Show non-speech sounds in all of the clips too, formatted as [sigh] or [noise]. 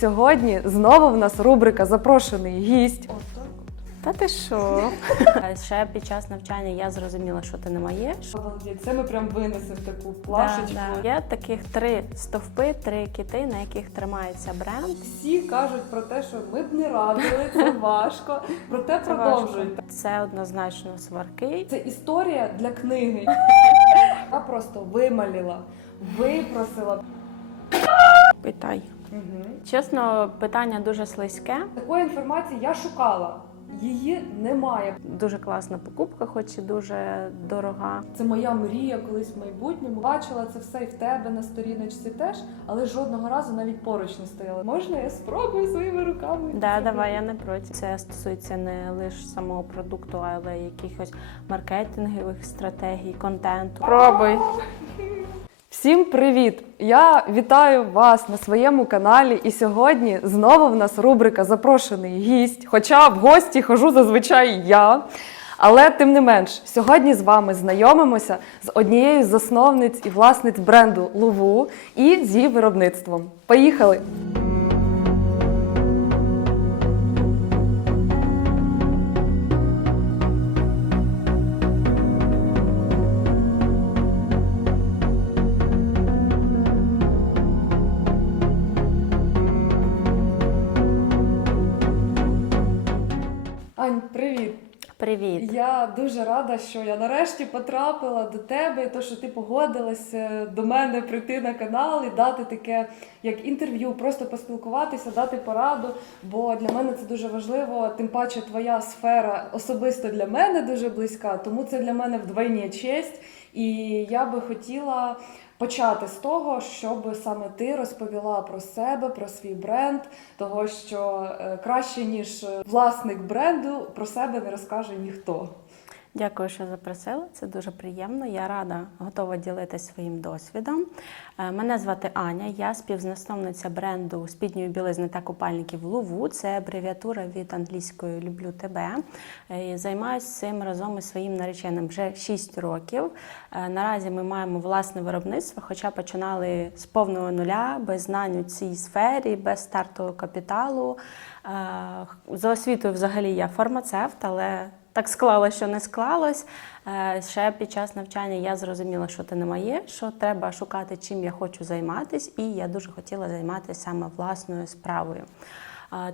Сьогодні знову в нас рубрика Запрошений гість. Та ти що? Ще під час навчання я зрозуміла, що ти не моє. це ми прям винесемо таку Да, плашечку. да. Є таких три стовпи, три кити, на яких тримається бренд. Всі кажуть про те, що ми б не радили, це [laughs] важко. Проте Це продовжуйте. важко. Це однозначно сварки. Це історія для книги. [laughs] Я просто вималіла, випросила. Питай. Угу. Чесно, питання дуже слизьке. Такої інформації я шукала. Її немає. Дуже класна покупка, хоч і дуже дорога. Це моя мрія колись в майбутньому. Бачила це все і в тебе на сторіночці теж, але жодного разу навіть поруч не стояла. Можна я спробую своїми руками? Да, давай, я не проти. Це стосується не лише самого продукту, але якихось маркетингових стратегій, контенту. Пробуй. Всім привіт! Я вітаю вас на своєму каналі. І сьогодні знову в нас рубрика Запрошений гість. Хоча в гості хожу зазвичай я. Але тим не менш, сьогодні з вами знайомимося з однією з засновниць і власниць бренду Луву і з її виробництвом. Поїхали! Я дуже рада, що я нарешті потрапила до тебе, і то, що ти погодилася до мене прийти на канал і дати таке як інтерв'ю, просто поспілкуватися, дати пораду. Бо для мене це дуже важливо. Тим паче, твоя сфера особисто для мене дуже близька, тому це для мене вдвойні честь. І я би хотіла почати з того, щоб саме ти розповіла про себе, про свій бренд, того що е, краще ніж е, власник бренду про себе не розкаже ніхто. Дякую, що запросили. Це дуже приємно. Я рада готова ділитися своїм досвідом. Е, Мене звати Аня, я співзасновниця бренду спідньої білизни та купальників Луву. Це абревіатура від англійської Люблю тебе. Е, Займаюся цим разом із своїм нареченим вже 6 років. Е, Наразі ми маємо власне виробництво, хоча починали з повного нуля, без знань у цій сфері, без стартового капіталу. За освітою взагалі я фармацевт, але так склалося, що не склалось. Е, Ще під час навчання я зрозуміла, що це не моє, що треба шукати, чим я хочу займатися, і я дуже хотіла займатися саме власною справою.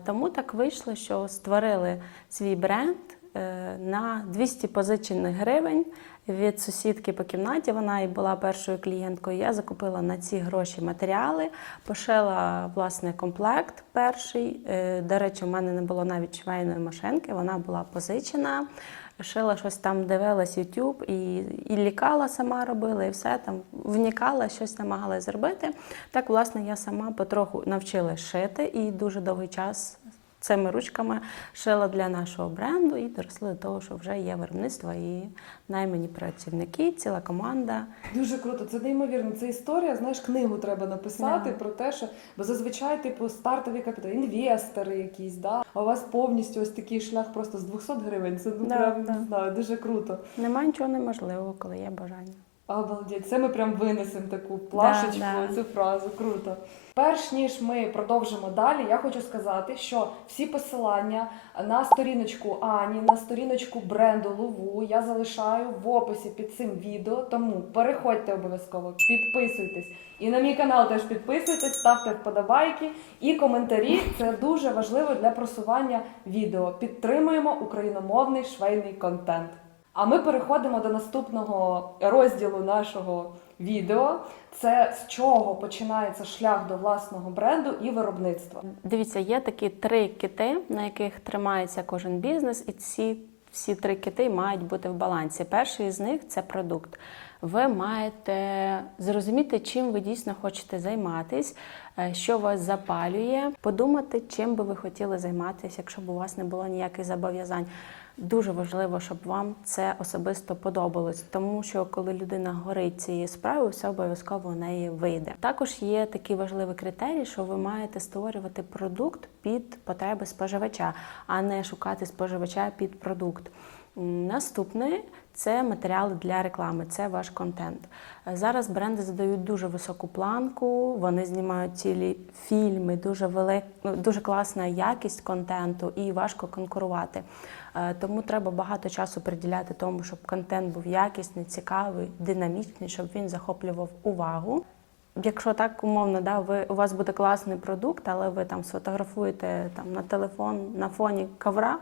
Тому так вийшло, що створили свій бренд е, на 200 позичених гривень від сусідки по кімнаті. Вона і була першою клієнткою. Я закупила на ці гроші матеріали, пошила власне комплект перший. Е, До речі, у мене не було навіть швейної машинки, вона була позичена. Шила щось там, дивилась YouTube і, і лікала сама робила, і все там вникала, щось намагалась зробити. Так, власне, я сама потроху навчилась шити і дуже довгий час цими ручками шила для нашого бренду і доросли до того, що вже є виробництво і наймані працівники, ціла команда. Дуже круто, це неймовірно. Це історія. Знаєш, книгу треба написати Да. про те, що бо зазвичай, типу, стартові капітали, інвестори якісь, да. А у вас повністю ось такий шлях просто з 200 гривень. Це ну Да, прям да. не знаю, дуже круто. Нема нічого неможливого, коли є бажання. Обалдеть, це ми прям винесемо таку плашечку, да. цю фразу. Круто. Перш ніж ми продовжимо далі, я хочу сказати, що всі посилання на сторіночку Ані, на сторіночку бренду Луву я залишаю в описі під цим відео. Тому переходьте обов'язково, підписуйтесь. І на мій канал теж підписуйтесь, ставте вподобайки і коментарі. Це дуже важливо для просування відео. Підтримуємо україномовний швейний контент. А ми переходимо до наступного розділу нашого відео. Це з чого починається шлях до власного бренду і виробництва. Дивіться, є такі три кити, на яких тримається кожен бізнес, і ці всі три кити мають бути в балансі. Перший з них це продукт. Ви маєте зрозуміти, чим ви дійсно хочете займатись, е, що вас запалює, подумати, чим би ви хотіли займатися, якщо б у вас не було ніяких зобов'язань. Дуже важливо, щоб вам це особисто подобалось, тому що коли людина горить цією справою, все обов'язково у неї вийде. Також є такий важливий критерій, що ви маєте створювати продукт під потреби споживача, а не шукати споживача під продукт. Наступне це матеріали для реклами, це ваш контент. Зараз бренди задають дуже високу планку, вони знімають цілі фільми, дуже велик, ну, дуже класна якість контенту і важко конкурувати. Е, Тому треба багато часу приділяти тому, щоб контент був якісний, цікавий, динамічний, щоб він захоплював увагу. Якщо так умовно, да, ви у вас буде класний продукт, але ви там сфотографуєте там на телефон на фоні ковра,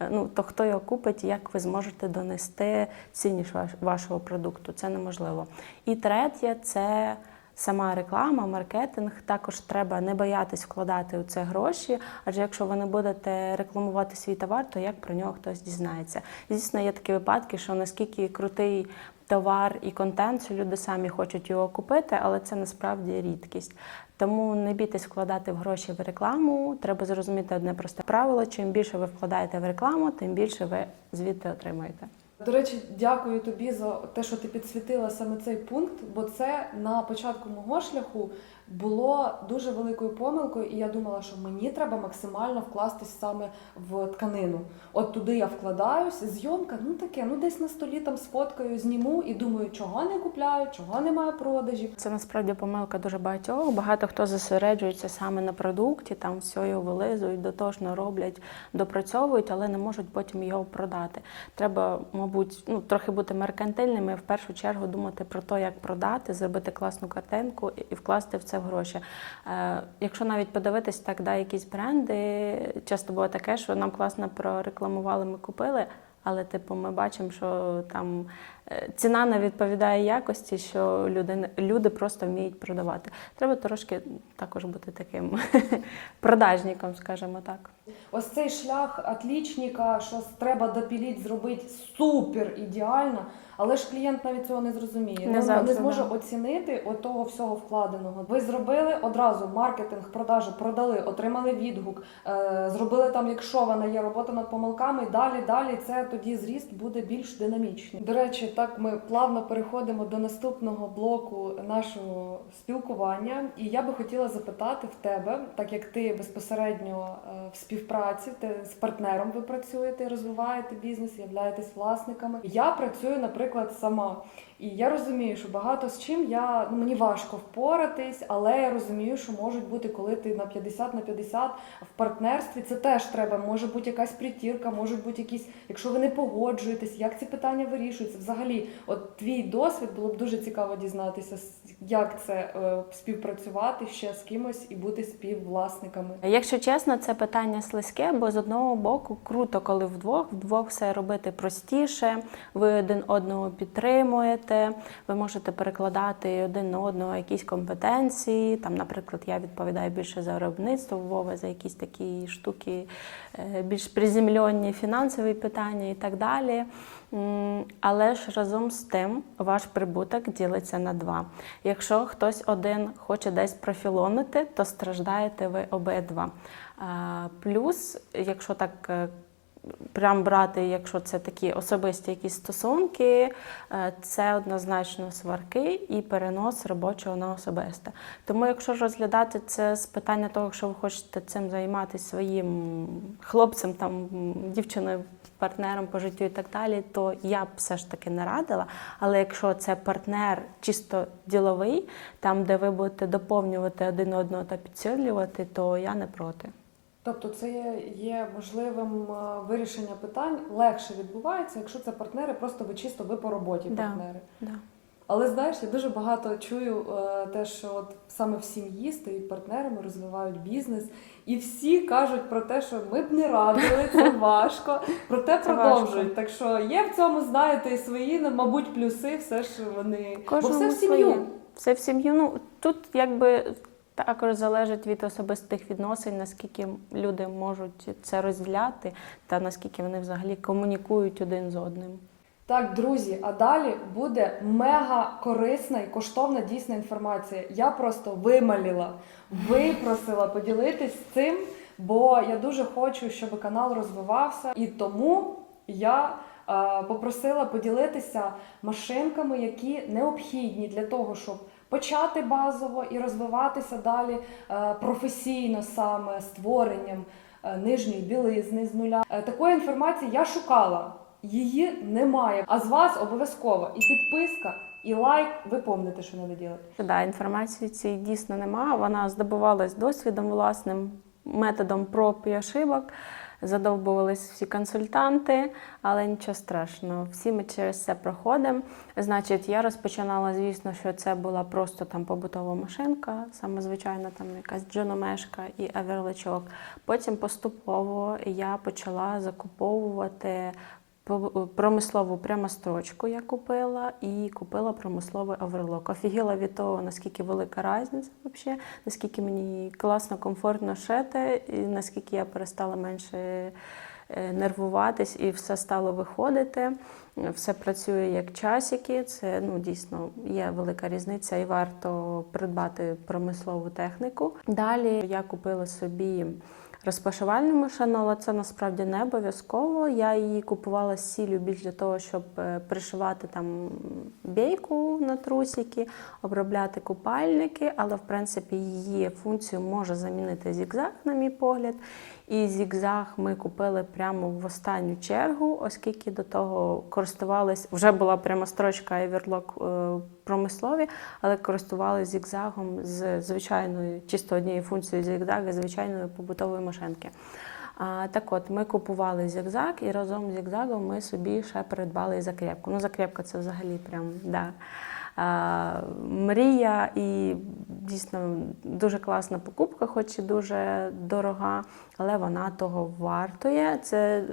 е, ну то хто його купить, як ви зможете донести цінність ваш- вашого продукту? Це неможливо. І третє це. Сама реклама, маркетинг також треба не боятись вкладати у це гроші, адже якщо ви не будете рекламувати свій товар, то як про нього хтось дізнається? Звісно, є такі випадки, що наскільки крутий товар і контент, що люди самі хочуть його купити, але це насправді рідкість. Тому не бійтесь вкладати в гроші в рекламу. Треба зрозуміти одне просте правило: чим більше ви вкладаєте в рекламу, тим більше ви звідти отримаєте. До речі, дякую тобі за те, що ти підсвітила саме цей пункт, бо це на початку мого шляху було дуже великою помилкою, і я думала, що мені треба максимально вкластись саме в тканину. От туди я вкладаюсь, зйомка, ну таке, ну десь на столі там сфоткаю, зніму і думаю, чого не купляю, чого немає продажів. Це насправді помилка дуже багатьох. Багато хто зосереджується саме на продукті, там все його вилизують, дотошно роблять, допрацьовують, але не можуть потім його продати. Треба, мабуть, ну трохи бути меркантильними, в першу чергу думати про те, як продати, зробити класну картинку і- вкласти в це гроші. Е, якщо навіть подивитись так, да, якісь бренди, часто було таке, що нам класно прорекламували, ми купили. Але, типу, ми бачимо, що там е, ціна не відповідає якості, що люди, люди просто вміють продавати. Треба трошки також бути таким [laughs] продажником, скажімо так. Ось цей шлях атлічника, що треба допіліть, зробити супер ідеально, але ж клієнт навіть цього не зрозуміє. Не завжди, не зможе да. оцінити того всього вкладеного. Ви зробили одразу маркетинг, продажу, продали, отримали відгук, е, зробили там, якщо вона є робота над помилками, далі, далі це тоді зріст буде більш динамічний. До речі, так ми плавно переходимо до наступного блоку нашого спілкування. І я би хотіла запитати в тебе, так як ти безпосередньо е, в співпраці, ти з партнером ви працюєте, розвиваєте бізнес, являєтесь власниками. Я працюю, наприклад, сама. І я розумію, що багато з чим я ну, мені важко впоратись, але я розумію, що можуть бути, коли ти на 50 на 50 в партнерстві, це теж треба. Може бути якась притірка, можуть бути якісь, якщо ви не погоджуєтесь, як ці питання вирішуються. Взагалі, от твій досвід було б дуже цікаво дізнатися, як це е, співпрацювати ще з кимось і бути співвласниками. Якщо чесно, це питання слизьке, бо з одного боку круто, коли вдвох, вдвох все робити простіше, ви один одного підтримуєте, ви можете перекладати один на одного якісь компетенції. Там, наприклад, я відповідаю більше за виробництво, Вова за якісь такі штуки, е, більш приземлені фінансові питання і так далі. Але ж разом з тим ваш прибуток ділиться на два. Якщо хтось один хоче десь профілонити, то страждаєте ви обидва. Плюс, якщо так е, прям брати, якщо це такі особисті якісь стосунки, е, це однозначно сварки і перенос робочого на особисте. Тому, якщо розглядати це з питання того, що ви хочете цим займатися своїм хлопцем, там дівчиною. Партнером по життю і так далі, то я б все ж таки не радила. Але якщо це партнер чисто діловий, там де ви будете доповнювати один одного та підсилювати, то я не проти. Тобто, це є, можливим е, вирішення питань легше відбувається, якщо це партнери, просто ви чисто ви по роботі Да. партнери. Да. Але знаєш, я дуже багато чую е, те, що от саме в сім'ї стають партнерами, розвивають бізнес, і всі кажуть про те, що ми б не радили, це [laughs] важко. Проте Це продовжують. Так що є в цьому, знаєте, і свої, ну, мабуть, плюси, все ж вони бо все в сім'ю. Все в сім'ю. Ну тут якби також залежить від особистих відносин, наскільки люди можуть це розділяти, та наскільки вони взагалі комунікують один з одним. Так, друзі, а далі буде мега корисна і коштовна дійсна інформація. Я просто вималіла, випросила поділитись цим, бо я дуже хочу, щоб канал розвивався, і тому я е, попросила поділитися машинками, які необхідні для того, щоб почати базово і розвиватися далі е, професійно саме створенням е, нижньої білизни з нуля. Е, Такої інформації я шукала. Її немає. А з вас обов'язково і підписка, і лайк. Ви помните, що треба робити. Да, інформації цієї дійсно немає. Вона здобувалась досвідом власним методом проб і ошибок. Задовбувались всі консультанти, але нічого страшного. Всі ми через це проходимо. Значить, я розпочинала, звісно, що це була просто там побутова машинка, саме звичайна там якась джономешка і аверличок. Потім поступово я почала закуповувати по- промислову прямострочку я купила і купила промисловий оверлок. Офігіла від того, наскільки велика різниця взагалі, наскільки мені класно, комфортно шити, і наскільки я перестала менше е, нервуватись і все стало виходити. Все працює як часики. Це ну дійсно є велика різниця, і варто придбати промислову техніку. Далі я купила собі розпашувальну машину, але це насправді не обов'язково. Я її купувала з сіллю більш для того, щоб е, пришивати там бійку на трусики, обробляти купальники, але в принципі її функцію може замінити зігзаг, на мій погляд. І зігзаг ми купили прямо в останню чергу, оскільки до того користувались, вже була прямо строчка Everlock е, промислові, але користувалися зігзагом з звичайною, чисто однією функцією зігзага, звичайної побутової машинки. А, так от, ми купували зігзаг, і разом з зігзагом ми собі ще придбали і закрепку. Ну, закрепка це взагалі прям да. Мрія і дійсно дуже класна покупка, хоч і дуже дорога, але вона того вартує. Це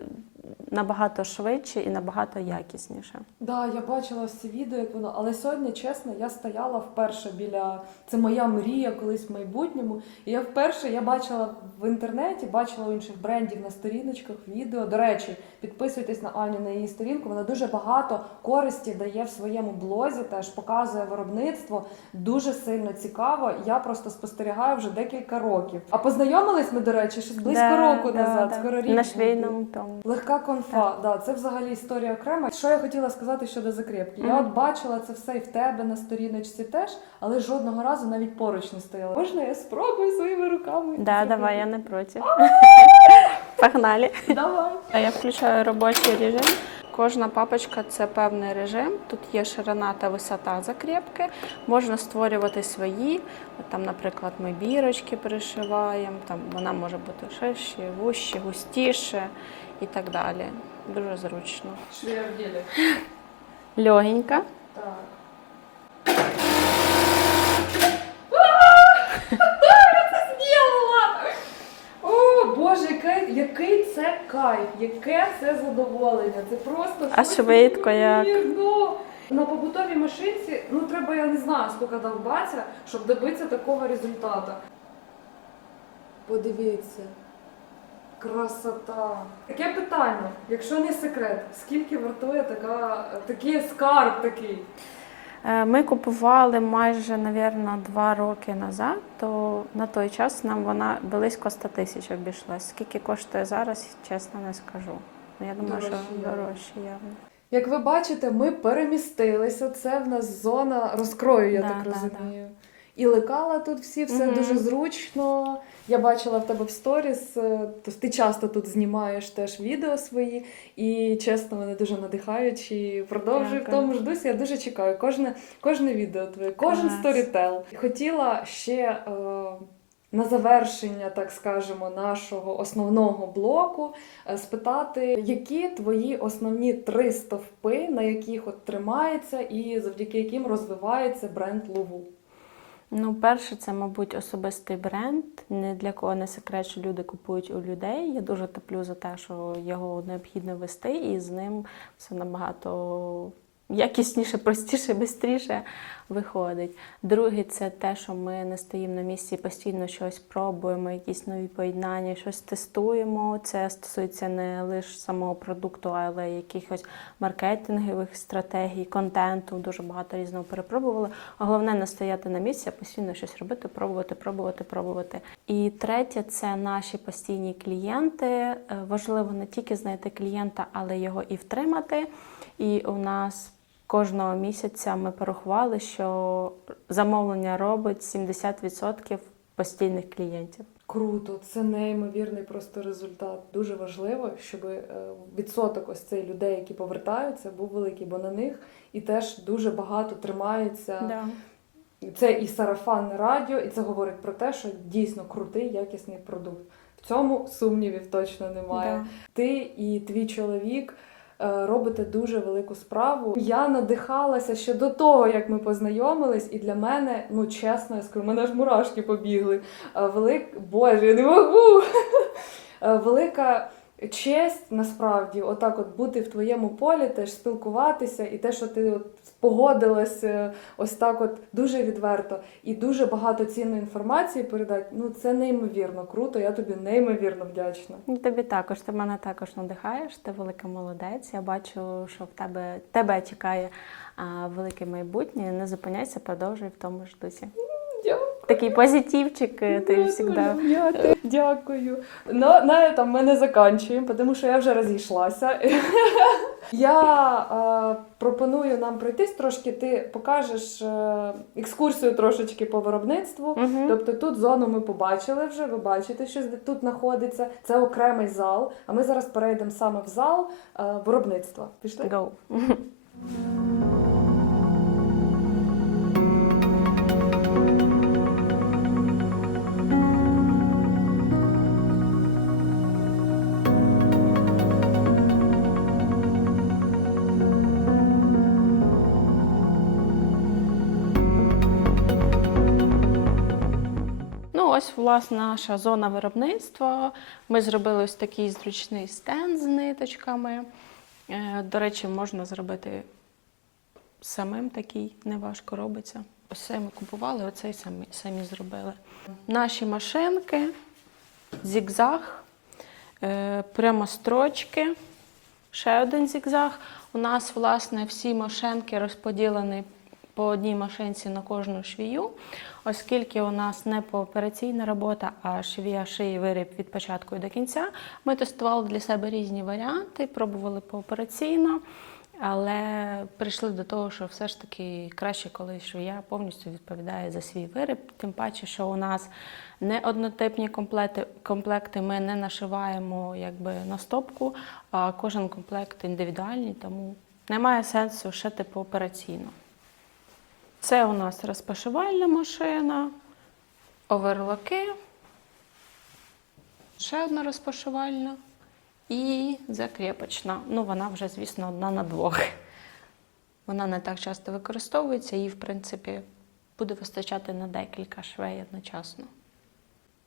набагато швидше і набагато якісніше. Да, я бачила всі відео, як воно, але сьогодні, чесно, я стояла вперше біля це моя мрія колись в майбутньому. І я вперше я бачила в інтернеті, бачила у інших брендів на сторіночках відео. До речі, підписуйтесь на Аню на її сторінку. Вона дуже багато користі дає в своєму блозі, теж показує виробництво. Дуже сильно цікаво. Я просто спостерігаю вже декілька років. А познайомились ми, до речі, щось близько Да, року да, назад. да. Скоро рік на швейному тому. Легка конфа, да, це взагалі історія окрема. Що я хотіла сказати щодо закрепки? Я от бачила це все і в тебе на сторіночці теж, але жодного разу навіть поруч не стояла. Можна я спробую своїми руками? Да, давай, я не проти. [laughs] Погнали. Давай. А Я включаю робочий режим. Кожна папочка це певний режим. Тут є ширина та висота закріпки. Можна створювати свої. Там, наприклад, ми бірочки пришиваємо. Там вона може бути ширше, вужче, густіше і так далі. Дуже зручно. Що я в ділі? Легенька. Так. О, Боже, який, це кайф, яке це задоволення. Це просто А щось швидко як? неймовірно. На побутовій машинці, ну треба, я не знаю, скільки довбатися, щоб добитися такого результату. Подивіться. Красота. Таке питання, якщо не секрет, скільки вартує така, такий скарб такий? Е, Ми купували майже, напевно, два роки назад, то на той час нам вона близько 100 тисяч обійшлась. Скільки коштує зараз, чесно не скажу. Ну, Я думаю, Дорожче що дорожче явно. Як ви бачите, ми перемістилися. Це в нас зона розкрою, я Да, так да, розумію. І лекала тут всі, все Мгм. дуже зручно. Я бачила в тебе в сторіс, е, тобто ти часто тут знімаєш теж відео свої, і чесно, вони дуже надихають. І продовжуй в тому ж дусі. Я дуже чекаю кожне, кожне відео твоє, кожен Клас. сторітел. Хотіла ще. Е, на завершення, так скажемо, нашого основного блоку е, спитати, які твої основні три стовпи, на яких от тримається і завдяки яким розвивається бренд Луву. Ну, перше, це, мабуть, особистий бренд. Не для кого не секрет, що люди купують у людей. Я дуже топлю за те, що його необхідно вести, і з ним все набагато якісніше, простіше, швидше виходить. Друге, це те, що ми не стоїмо на місці, постійно щось пробуємо, якісь нові поєднання, щось тестуємо. Це стосується не лише самого продукту, але якихось маркетингових стратегій, контенту. Дуже багато різного перепробували. А головне не стояти на місці, а постійно щось робити, пробувати, пробувати, пробувати. І третє це наші постійні клієнти. Е, Важливо не тільки знайти клієнта, але його і втримати. І у нас кожного місяця ми порахували, що замовлення робить 70% постійних клієнтів. Круто, це неймовірний просто результат. Дуже важливо, щоб е, відсоток ось цей людей, які повертаються, був великий, бо на них і теж дуже багато тримається. Да. Це і сарафанне радіо, і це говорить про те, що дійсно крутий, якісний продукт. В цьому сумнівів точно немає. Да. Ти і твій чоловік робите дуже велику справу. Я надихалася ще до того, як ми познайомились, і для мене, ну чесно, я скажу, мене ж мурашки побігли. Е, Велик... Боже, я не можу! Е, Велика честь насправді, отак, от бути в твоєму полі, теж спілкуватися, і те, що ти от погодилась е, ось так, от дуже відверто і дуже багато цінної інформації передати. Ну це неймовірно круто. Я тобі неймовірно вдячна. Тобі також, ти мене також надихаєш, ти велика молодець. Я бачу, що в тебе тебе чекає а, велике майбутнє. Не зупиняйся, продовжуй в тому ж дусі. Такий позитивчик е, ти завжди. Дякую. Дякую. Ну, на этом ми не закінчуємо, тому що я вже розійшлася. [laughs] Я е, пропоную нам пройтись трошки. Ти покажеш е, екскурсію трошечки по виробництву. Мгм. Тобто тут зону ми побачили вже, ви бачите, що тут знаходиться. Це окремий зал. А ми зараз перейдемо саме в зал е, виробництва. Пішли? Go. [laughs] ось, власне, наша зона виробництва. Ми зробили ось такий зручний стенд з ниточками. Е, До речі, можна зробити самим такий, неважко робиться. Ось це ми купували, оцей самі, самі зробили. Наші машинки, зігзаг, е, прямострочки, ще один зігзаг. У нас, власне, всі машинки розподілені по одній машинці на кожну швію. Оскільки у нас не поопераційна робота, а швія шиї виріб від початку і до кінця, ми тестували для себе різні варіанти, пробували поопераційно, але прийшли до того, що все ж таки краще, коли швія повністю відповідає за свій виріб. Тим паче, що у нас не однотипні комплекти, комплекти ми не нашиваємо якби на стопку, а кожен комплект індивідуальний, тому немає сенсу шити поопераційно. Це у нас розпашивальна машина, оверлоки, ще одна розпашивальна і закріпочна. Ну, вона вже, звісно, одна на двох. Вона не так часто використовується, її, в принципі, буде вистачати на декілька швей одночасно.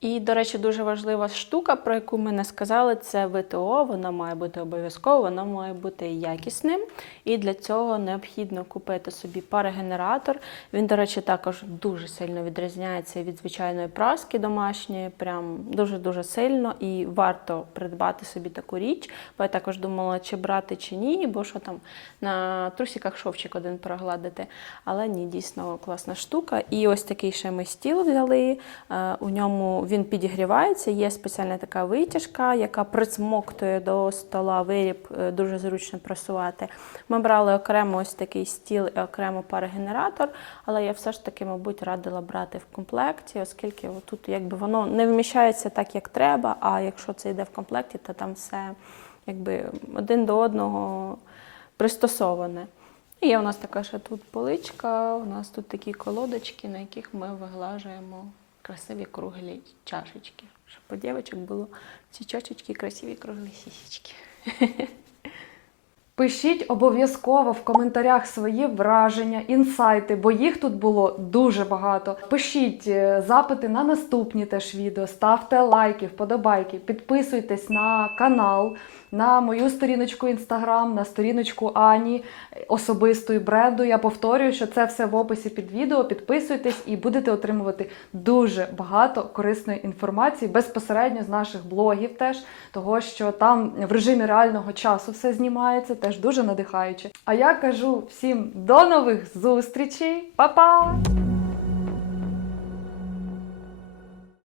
І, до речі, дуже важлива штука, про яку ми не сказали, це ВТО. Воно має бути обов'язково, воно має бути якісним. І для цього необхідно купити собі парогенератор. Він, до речі, також дуже сильно відрізняється від звичайної праски домашньої, прям дуже-дуже сильно. І варто придбати собі таку річ. Бо я також думала, чи брати, чи ні, бо що там на трусиках шовчик один прогладити. Але ні, дійсно класна штука. І ось такий ще ми стіл взяли. Е, У ньому він підігрівається, є спеціальна така витяжка, яка присмоктує до стола виріб, е, дуже зручно просувати. Ми брали окремо ось такий стіл і окремо парогенератор, але я все ж таки, мабуть, радила брати в комплекті, оскільки тут якби воно не вміщається так, як треба. А якщо це йде в комплекті, то там все якби один до одного пристосоване. І є у нас така ще тут поличка, у нас тут такі колодочки, на яких ми виглажуємо красиві круглі чашечки. Щоб у дівчаток було ці чашечки красиві круглі сісечки. [laughs] Пишіть обов'язково в коментарях свої враження, інсайти, бо їх тут було дуже багато. Пишіть е, запити на наступні теж відео, ставте лайки, вподобайки, підписуйтесь на канал, на мою сторіночку інстаграм, на сторіночку Ані особистої бренду. Я повторюю, що це все в описі під відео. Підписуйтесь і будете отримувати дуже багато корисної інформації безпосередньо з наших блогів, теж того, що там в режимі реального часу все знімається, теж дуже надихаюче. А я кажу всім до нових зустрічей, Па-па!